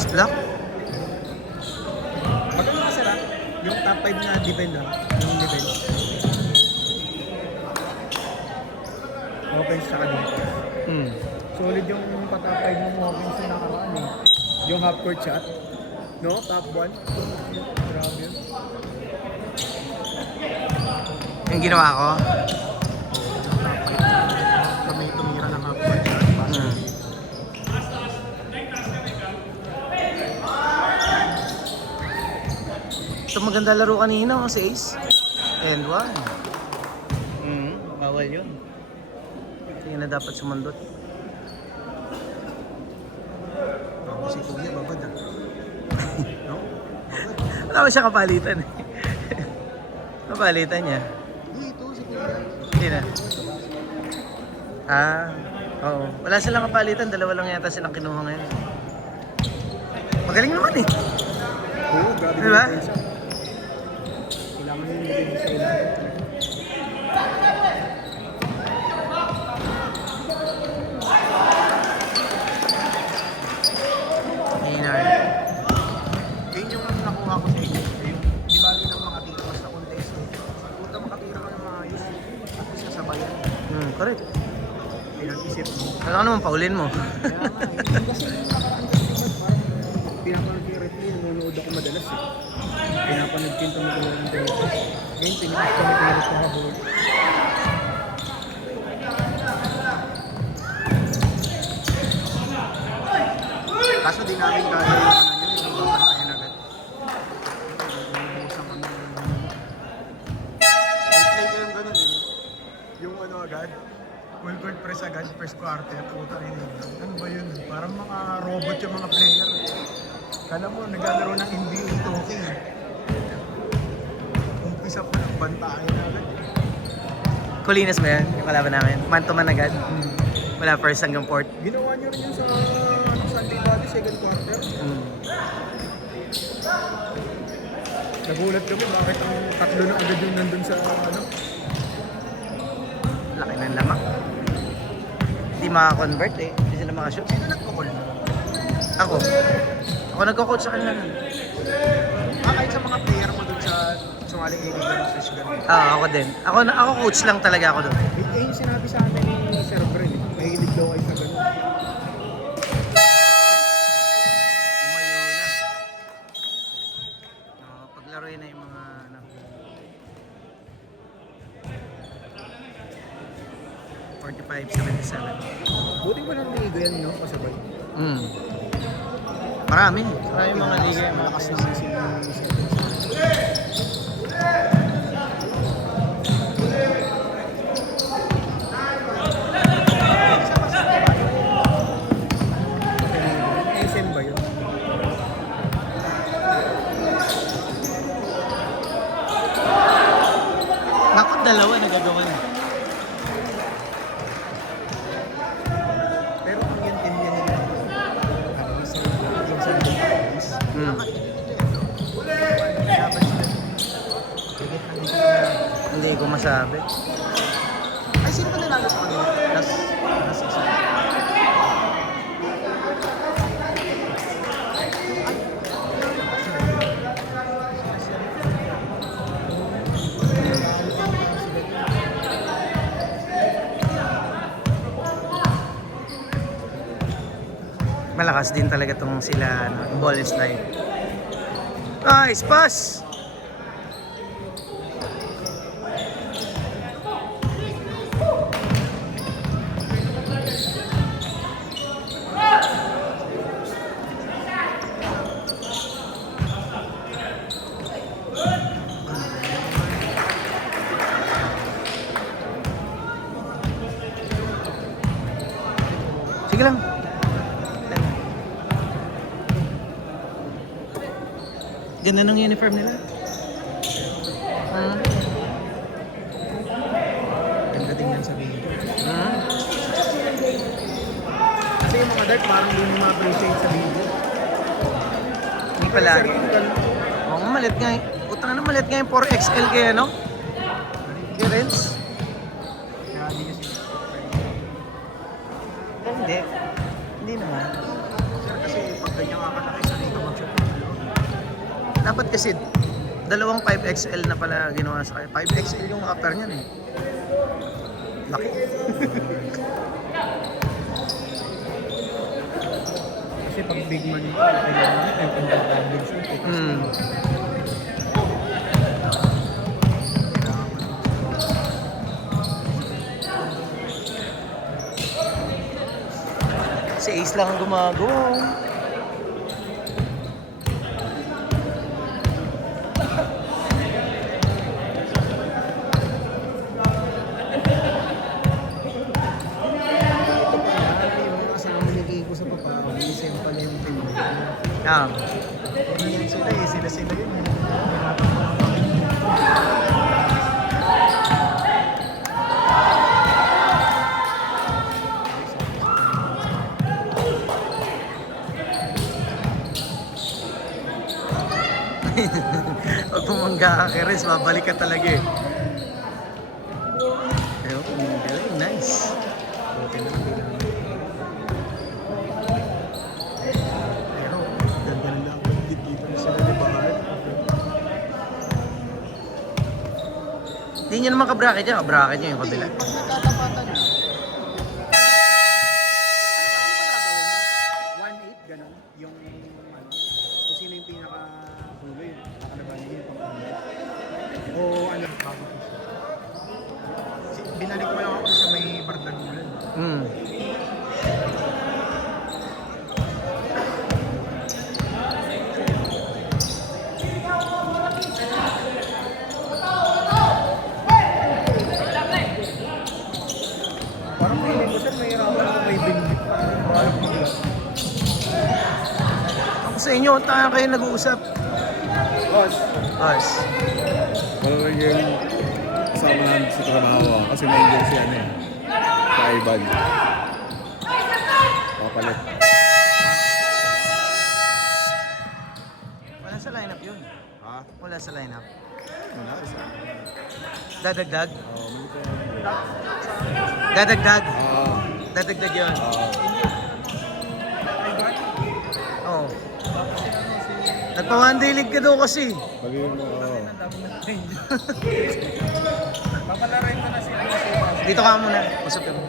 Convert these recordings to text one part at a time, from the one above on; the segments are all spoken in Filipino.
Nice block. Maganda ka sila. Yung top 5 na defend ha. Yung defend. Offense tsaka defense. Solid yung pa-top 5 ng offense na nakaraan eh. Yung half court shot. No? Top 1. Grabe yun. Yung ginawa ko. Kami tumira ng half court shot. Ito maganda laro kanina, si Ace. And 1. Bawal yun. Hindi na dapat sumandot. Si Kuya babad ah. No? Wala ko siya kapalitan eh. Kapalitan niya. Dito si Kuya. Hindi na. Oo. Wala silang kapalitan. Dalawa lang yata silang kinuha ngayon. Magaling naman eh. Oo, grabe Diba? yung defense. Kailangan yung defense sa ilan. Maynard. Yun yung nakuha ko sa inyo. Yung di ba ng mga tikas na contest. Punta makatira ka ng maayos. At least kasabayan. Correct. Pinag-isip mo. Alam ko naman, paulin mo. Kaya nga eh. Kasi yung nakaraan kasi parang pinapanood yung replay. Nanonood ako madalas eh. Pinapanood ko yung tumutulong ng tennis. Ngayon, tinikas ko na ko habol. Kaso di namin kaya yung ano yun, yung babantayan agad. Umuusang kami ng replay ko yung ganun eh. Yung ano agad, full court press agad, first quarter, puta rin yun. Ano ba yun? Parang mga robot yung mga player. Kala mo, naglalaro ng NBA 2K. Umpisa pa ng bantayan agad. Colinas ba yan? Yung kalaban namin? Man to man agad? Wala first hanggang fourth? Ginawa niyo rin yun sa Sunday Valley, second quarter. Nagulat kami, bakit ang tatlo na agad yung nandun sa ano? Laki ng lamak. Hindi makakonvert eh. Hindi sila makashoot. Sino nagkukul? Ako. Ako nagko-coach sa kanila nun. Kahit sa mga player mo dun sa sumaling illegal fish ganun. Ako din. Ako coach lang talaga ako doon. Eh, yung sinabi sa amin ni Sir Bren, mahilig daw kayo sa ganun. Lumayo na. Paglaruin na yung mga ano. Buti pa nang ligo yan, no? Kasabay. Marami. Marami mga liga yung Malakas mga na sisi ng SM ba yun? Naku, dalawa nagagawa niya. Pero kung yung team niya nila, yung sa Ligas, Hindi ko masabi. ay, sino ba nanalo sa kanila? Last season. Malakas din talaga tong sila ball slide. Nice pass! Sige lang. Ganda ng uniform nila. Ganda tingnan sa video. Kasi yung mga dart parang hindi mo ma-appreciate sa video. Hindi palagi. Oo, malit nga. Utang na malit nga yung 4XL kaya, no? Kaya Renz? Kaya hindi kasi Hindi. Hindi naman. sir, kasi pag ganyan ka kalaki, sanay ka mag-shoot. Dapat kasi dalawang 5XL na pala ginawa sa kanya. 5XL yung upper niyan eh. Laki. Kasi pag big man ka, kailangan mo yung pang-double shoot. Hmm. Si Ace lang ang gumagawa. Yung kasama ni Kiko sa papa, umisin pala yung team. Ah. Yan sila eh, sila yun. Pag pumangga ka kay Renz, babalik ka talaga eh. Pero, galing, nice. Pero, ganda lang dito sila ni Bahal. Hindi niya naman ka-bracket niya, ka-bracket niya yung kabila. Pag nagtatapatan niya, ano ba gagawin mo? 1-8, gano'n? Yung ano, kung sino yung pinaka-hulo yun, nakalaban niya yung pang-ulit. O ano, bago po siya. Binalik ko lang ako sa may bardagulan. Hmm. Parang feeling ko siya, mahirapan ako may binibig. Parang Ako sa inyo, tayo kayo nag-uusap. Boss, Boss. wala yung kasama namin sa trabaho kasi na-injure si ano eh. Sa Ivan. Papalit. Wala sa lineup yun. Ha? Wala sa lineup. Wala, isa. Dadagdag. Oo, malito. Dadagdag. Oo. Dadagdag yun. Oo. Nagpa-one day league ka daw kasi. Bali mo, oo. papalarin ko na sila. Dito ka muna. Usapin mo.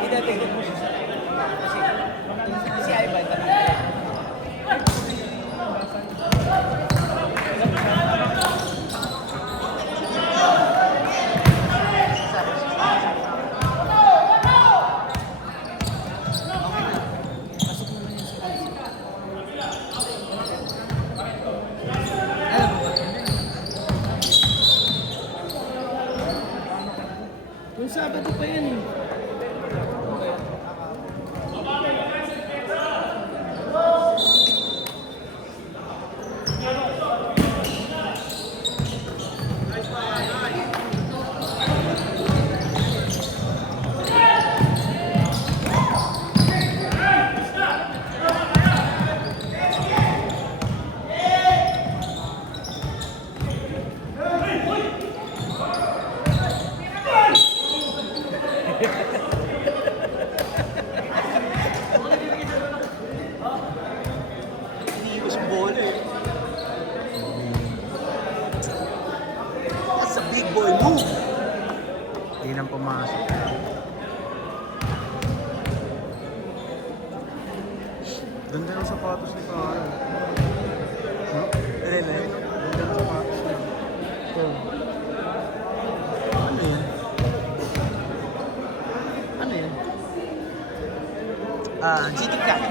Idatingin mo siya. Kasi si Ivan talaga. Yung Sabado pa yan eh. Iniiwas yung bola eh. That's a big boy move. Hindi nang pumasok. Ganda ng sapatos ni Kyle. Ano na yun? Ganda ng sapatos niya. Ano yan? Ano yan? GT Cat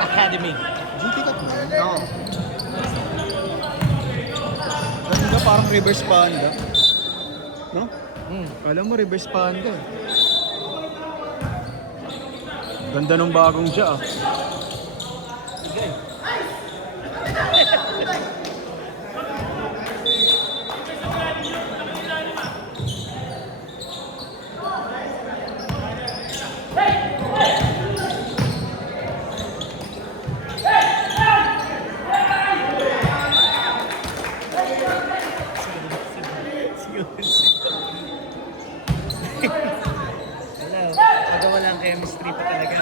Academy. GT Cat mo? Oo. Ganda, parang reverse panda. No? Hmm. Kala mo reverse panda. Ganda ng bagong siya ah. chemistry pa talaga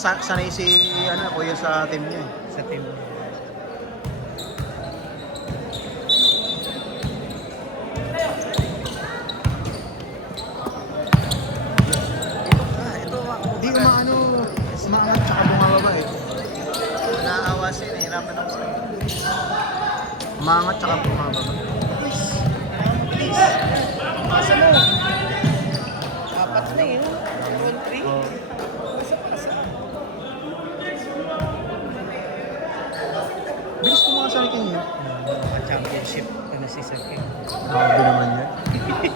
Sanay si kuya sa team niya eh. sa team. Hindi umaano, umaangat tsaka bumababa eh. Naawa siya, nahihirapan ako. Umaangat tsaka bumababa. Bilis. Pasa mo. Apat na yun. 1-3. Oh. Pasa. Bilis kumakasal kayo niya. Championship ano si Sir King. Grabe naman yan.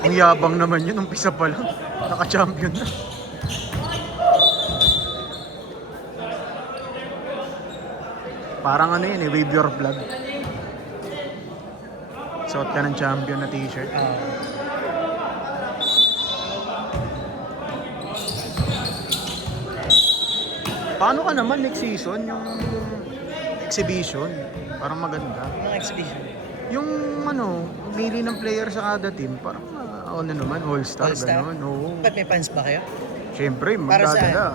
Ang yabang naman yun, umpisa pa lang. Naka-champion na. Parang ano yun eh, wave your flag. Suot ka ng champion na t-shirt. Paano ka naman next season, yung exhibition? Parang maganda. Anong exhibition? Yung ano, pili ng player sa kada team, parang ano naman, all-star, All-star? gano'n. Oo. Ba't may fans ba kayo? Siyempre, Para magdadala.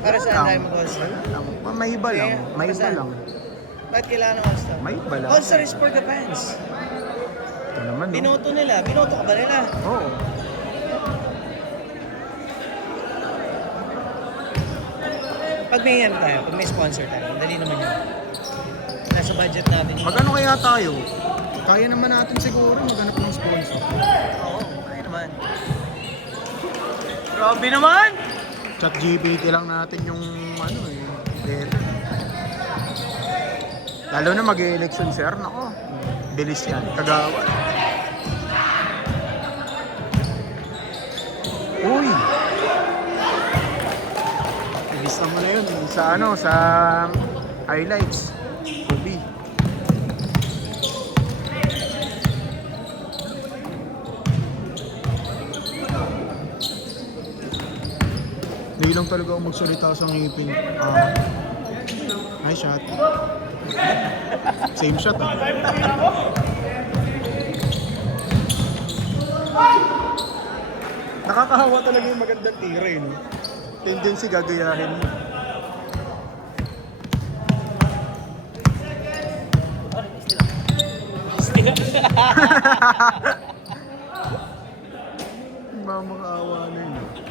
Para Wala saan lang. tayo mag-all-star? Wala lang. May iba lang. Kaya, May para iba saan? lang. Ba't kailangan ng all-star? May iba lang. All-star is for the fans. Ito naman, no? Binoto nila. Binoto ka ba nila? Oo. Pag may yan tayo, pag may sponsor tayo, dali naman yun. Nasa budget natin yun. Magano kaya tayo? Kaya naman natin siguro maghanap ng sponsor. Oo, ay naman. Grabe naman! Chat GPT lang natin yung ano eh. Bet. Lalo na mag-election sir, nako. Bilis yan, kagawa. Uy! Bilis mo na yun. Sa ano, sa highlights. Kobe. Hindi lang talaga ako magsalita sa ngipin. Nice shot. Same shot ah. Nakakahawa talaga yung magandang tira eh. No? Tendency gagayahin mo. Mamakaawa na yun.